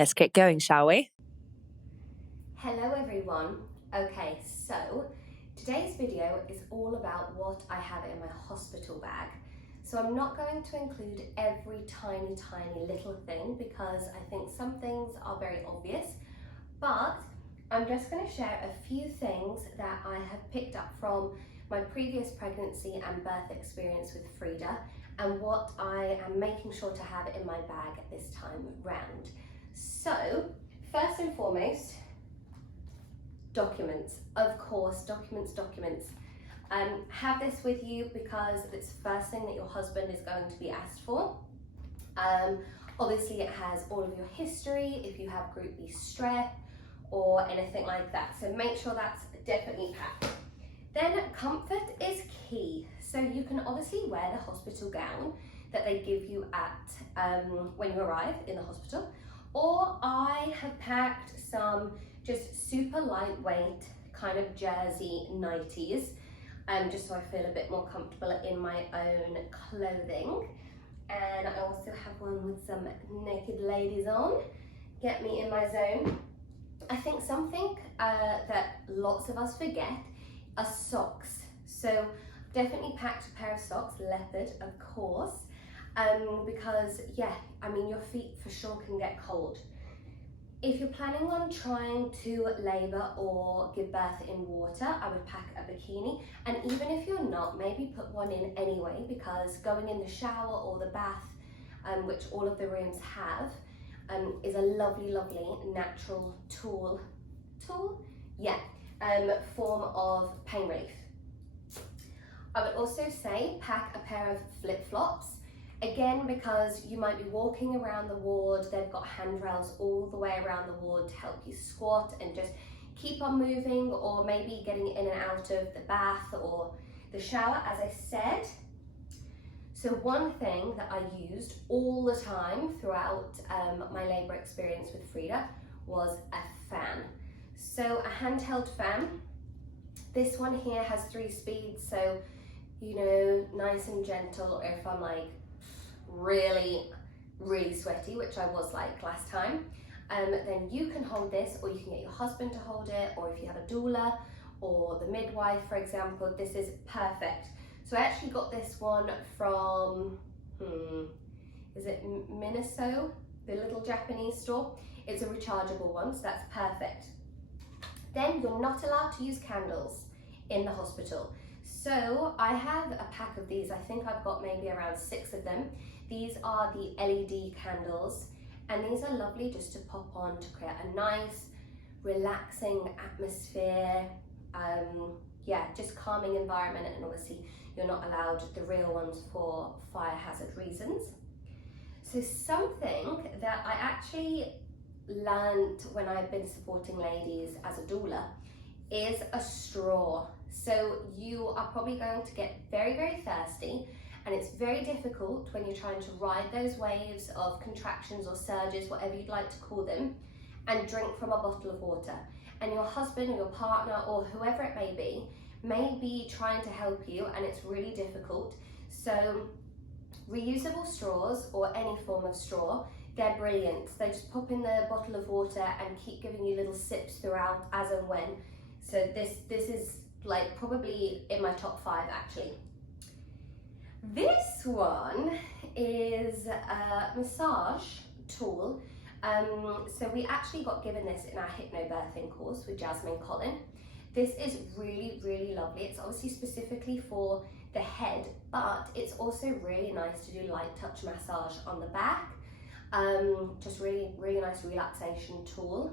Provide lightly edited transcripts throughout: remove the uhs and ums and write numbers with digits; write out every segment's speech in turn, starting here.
Let's get going, shall we? Hello everyone. Okay, so today's video is all about what I have in my hospital bag. So I'm not going to include every tiny little thing because I think some things are very obvious, but I'm just going to share a few things that I have picked up from my previous pregnancy and birth experience with Frida and what I am making sure to have in my bag this time round. So first and foremost, documents. Of course, documents. Have this with you because it's the first thing that your husband is going to be asked for. Obviously it has all of your history, if you have group B strep or anything like that. So make sure that's definitely packed. Then comfort is key. So you can obviously wear the hospital gown that they give you at when you arrive in the hospital, or I have packed some just super lightweight kind of jersey nighties, just so I feel a bit more comfortable in my own clothing. And I also have one with some naked ladies on, get me in my zone. I think something that lots of us forget are socks. So definitely packed a pair of socks, leopard of course, because yeah, I mean your feet for sure can get cold. If you're planning on trying to labour or give birth in water, I would pack a bikini. And even if you're not, maybe put one in anyway, because going in the shower or the bath, which all of the rooms have, is a lovely natural form of pain relief. I would also say pack a pair of flip-flops. Again, because you might be walking around the ward, they've got handrails all the way around the ward to help you squat and just keep on moving, or maybe getting in and out of the bath or the shower, as I said. So one thing that I used all the time throughout my labour experience with Frida was a fan. So a handheld fan. This one here has 3 speeds, so you know, nice and gentle, or if I'm like really sweaty, which I was like last time, then you can hold this, or you can get your husband to hold it, or if you have a doula or the midwife, for example, this is perfect. So I actually got this one from, is it Miniso, the little Japanese store? It's a rechargeable one, so that's perfect. Then you're not allowed to use candles in the hospital. So I have a pack of these. I think I've got maybe around 6 of them. These are the LED candles, and these are lovely just to pop on to create a nice, relaxing atmosphere. Yeah, just calming environment, and obviously you're not allowed the real ones for fire hazard reasons. So something that I actually learned when I've been supporting ladies as a doula is a straw. So you are probably going to get very thirsty, and it's very difficult when you're trying to ride those waves of contractions or surges, whatever you'd like to call them, and drink from a bottle of water. And your husband or your partner or whoever it may be trying to help you, and it's really difficult. So reusable straws, or any form of straw, they're brilliant. They just pop in the bottle of water and keep giving you little sips throughout as and when. So this is like probably in my top 5 actually. This one is a massage tool. So we actually got given this in our hypnobirthing course with Jasmine Collin. This is really lovely. It's obviously specifically for the head, but it's also really nice to do light touch massage on the back. Just really nice relaxation tool.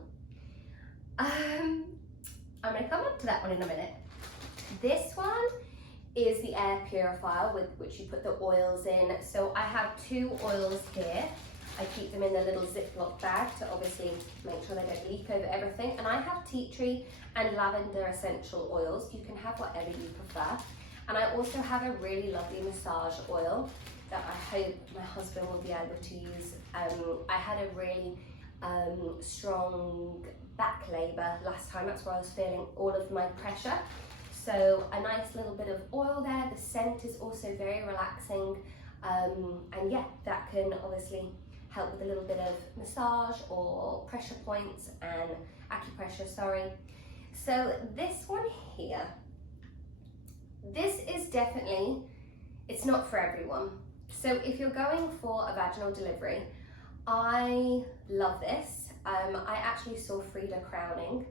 I'm gonna come up to that one in a minute. This one is the air purifier with which you put the oils in. So I have 2 oils here. I keep them in a little Ziploc bag to obviously make sure they don't leak over everything. And I have tea tree and lavender essential oils. You can have whatever you prefer. And I also have a really lovely massage oil that I hope my husband will be able to use. I had a really strong back labour last time. That's where I was feeling all of my pressure. So a nice little bit of oil there. The scent is also very relaxing. And yeah, that can obviously help with a little bit of massage or pressure points and acupressure, sorry. So this one here, this is definitely, it's not for everyone. So if you're going for a vaginal delivery, I love this. I actually saw Frida crowning.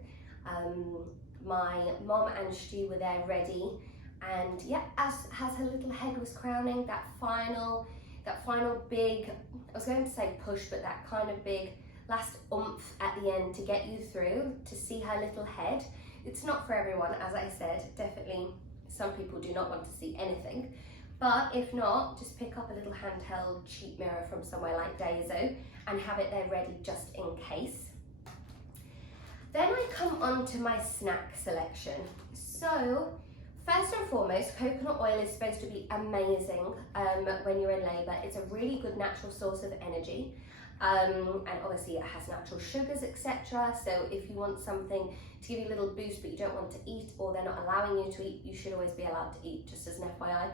My mom and Stu were there ready, and yeah, as her little head was crowning, that final big, I was going to say push, but that kind of big last oomph at the end to get you through, to see her little head. It's not for everyone, as I said. Definitely some people do not want to see anything, but if not, just pick up a little handheld cheap mirror from somewhere like Daiso and have it there ready just in case. Then I come on to my snack selection. So first and foremost, coconut oil is supposed to be amazing when you're in labour. It's a really good natural source of energy. And obviously it has natural sugars, etc. So if you want something to give you a little boost but you don't want to eat, or they're not allowing you to eat, you should always be allowed to eat, just as an FYI.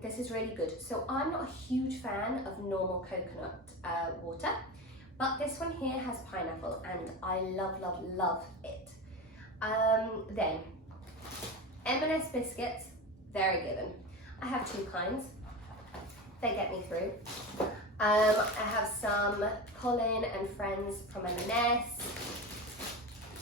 This is really good. So I'm not a huge fan of normal coconut water, but this one here has pineapple and I love, love, love it. Then M&S biscuits, they're a given. I have two kinds. They get me through. I have some Colin and Friends from M&S.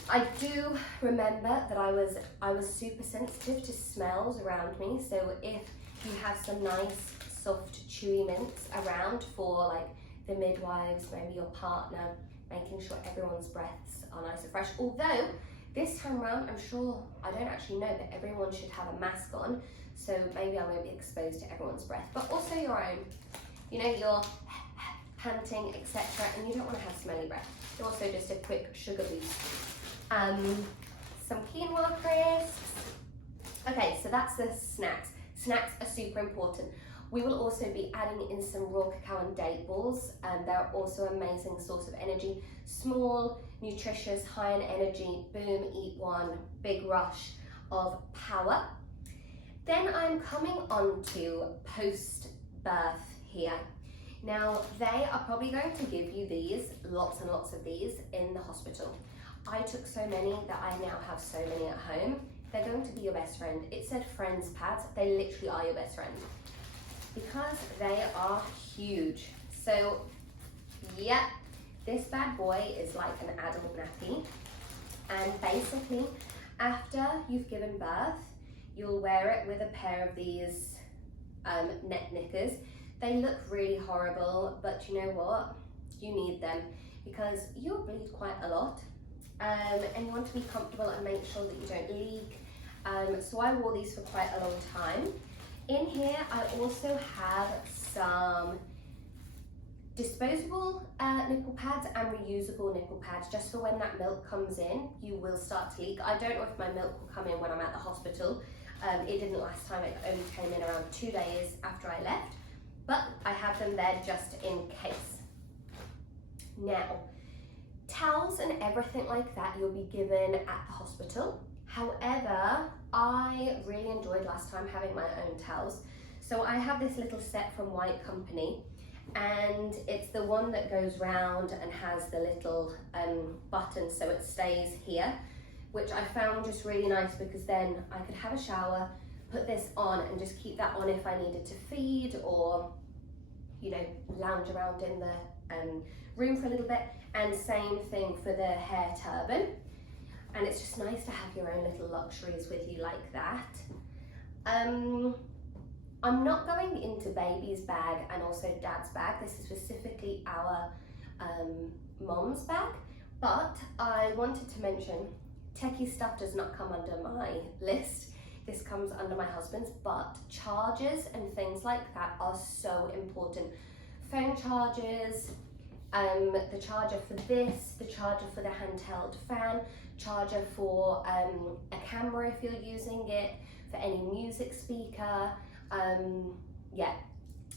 I do remember that I was super sensitive to smells around me, so if you have some nice soft chewy mints around for like the midwives, maybe your partner, making sure everyone's breaths are nice and fresh. Although this time around, I'm sure, I don't actually know that everyone should have a mask on, so maybe I won't be exposed to everyone's breath, but also your own. You know, you're panting, etc., and you don't want to have smelly breath. Also just a quick sugar boost. Some quinoa crisps. Okay, so that's the snacks. Snacks are super important. We will also be adding in some raw cacao and date balls. They're also an amazing source of energy. Small, nutritious, high in energy, boom, eat one, big rush of power. Then I'm coming on to post-birth here. Now, they are probably going to give you these, lots and lots of these, in the hospital. I took so many that I now have so many at home. They're going to be your best friend. It said Friends pads. They literally are your best friend because they are huge. So, yeah, this bad boy is like an adult nappy. And basically, after you've given birth, you'll wear it with a pair of these net knickers. They look really horrible, but you know what? You need them because you'll bleed quite a lot, and you want to be comfortable and make sure that you don't leak. So I wore these for quite a long time. In here, I also have some disposable nipple pads and reusable nipple pads, just for when that milk comes in, you will start to leak. I don't know if my milk will come in when I'm at the hospital. It didn't last time, it only came in around 2 days after I left. But I have them there just in case. Now, towels and everything like that you'll be given at the hospital. However, I really enjoyed last time having my own towels. So I have this little set from White Company, and it's the one that goes round and has the little button so it stays here, which I found just really nice because then I could have a shower, put this on and just keep that on if I needed to feed or, you know, lounge around in the room for a little bit. And same thing for the hair turban. And it's just nice to have your own little luxuries with you like that. I'm not going into baby's bag and also dad's bag. This is specifically our mom's bag, but I wanted to mention techie stuff does not come under my list. This comes under my husband's, but chargers and things like that are so important. Phone chargers, the charger for this, the charger for the handheld fan, charger for a camera if you're using it, for any music speaker, yeah.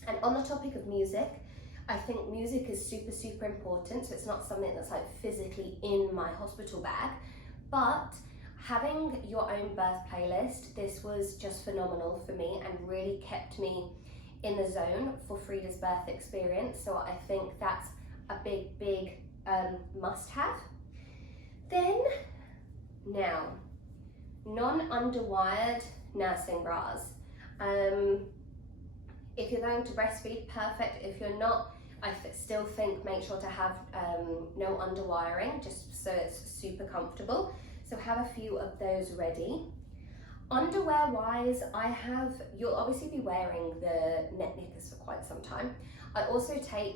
And on the topic of music, I think music is super, super important. So it's not something that's like physically in my hospital bag, but having your own birth playlist, this was just phenomenal for me and really kept me in the zone for Frida's birth experience, so I think that's a big must-have. Then, now, non-underwired nursing bras. If you're going to breastfeed, perfect. If you're not, I still think make sure to have no underwiring, just so it's super comfortable. So have a few of those ready. Underwear wise, you'll obviously be wearing the net knickers for quite some time. I also take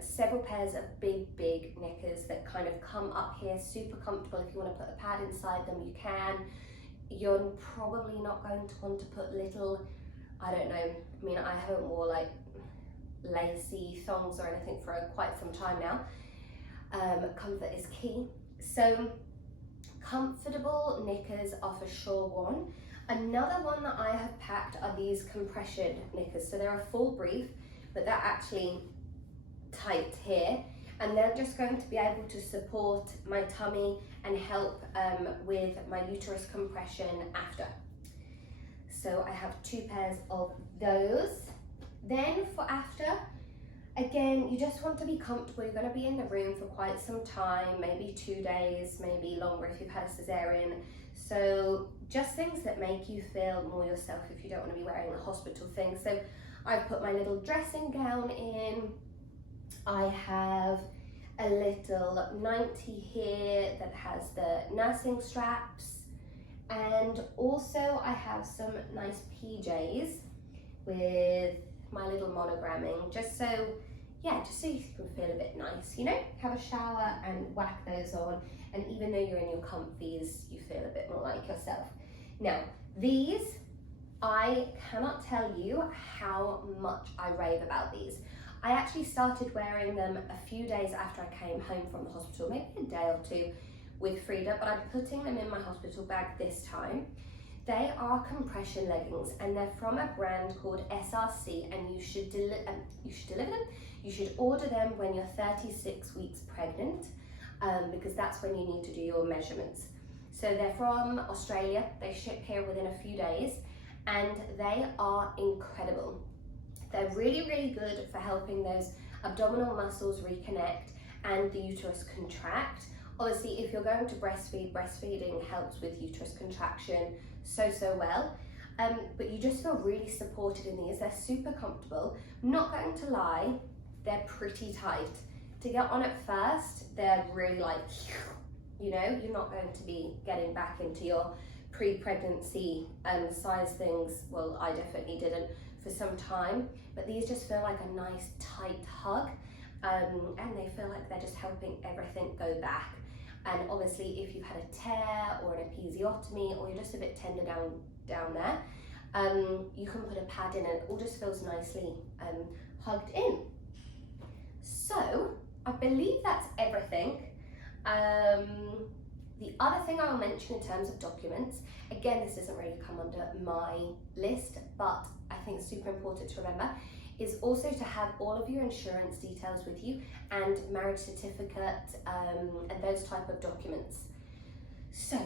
several pairs of big knickers that kind of come up here, super comfortable. If you want to put a pad inside them, you can. You're probably not going to want to put little, I don't know, I mean, I haven't wore like lacy thongs or anything for quite some time now. Comfort is key. So comfortable knickers are for sure one. Another one that I have packed are these compression knickers. So they're a full brief, but they're actually tight here, and they're just going to be able to support my tummy and help with my uterus compression after. So I have 2 pairs of those. Then for after, again, you just want to be comfortable. You're going to be in the room for quite some time, maybe 2 days, maybe longer if you've had a cesarean. So just things that make you feel more yourself if you don't want to be wearing the hospital thing. So I've put my little dressing gown in. I have a little 90 here that has the nursing straps. And also I have some nice PJs with my little monogramming, just so you can feel a bit nice, you know, have a shower and whack those on, and even though you're in your comfies, you feel a bit more like yourself. Now, these, I cannot tell you how much I rave about these. I actually started wearing them a few days after I came home from the hospital, maybe a day or 2 with Frida, but I'm putting them in my hospital bag this time. They are compression leggings, and they're from a brand called SRC, and you should deliver them. You should order them when you're 36 weeks pregnant, because that's when you need to do your measurements. So they're from Australia. They ship here within a few days, and they are incredible. They're really good for helping those abdominal muscles reconnect and the uterus contract. Obviously, if you're going to breastfeed, breastfeeding helps with uterus contraction so well. But you just feel really supported in these. They're super comfortable. I'm not going to lie, they're pretty tight. To get on at first, they're really like, you know, you're not going to be getting back into your pre-pregnancy size things. Well, I definitely didn't for some time, but these just feel like a nice tight hug, and they feel like they're just helping everything go back. And obviously, if you've had a tear or an episiotomy, or you're just a bit tender down there, you can put a pad in and it all just feels nicely hugged in. So I believe that's everything. The other thing I'll mention in terms of documents, again, this doesn't really come under my list, but I think it's super important to remember, is also to have all of your insurance details with you, and marriage certificate, and those type of documents. So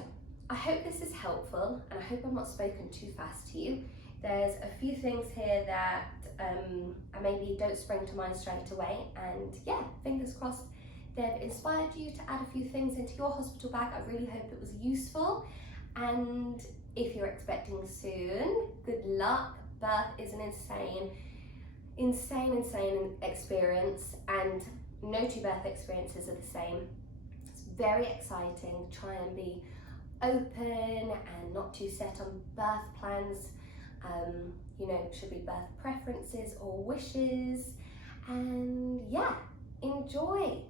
I hope this is helpful, and I hope I'm not spoken too fast to you. There's a few things here that I maybe don't spring to mind straight away, and yeah, fingers crossed they've inspired you to add a few things into your hospital bag. I really hope it was useful, and if you're expecting soon, good luck. Birth is an insane experience, and no 2 birth experiences are the same. It's very exciting. Try and be open and not too set on birth plans. You know, it should be birth preferences or wishes, and yeah, enjoy.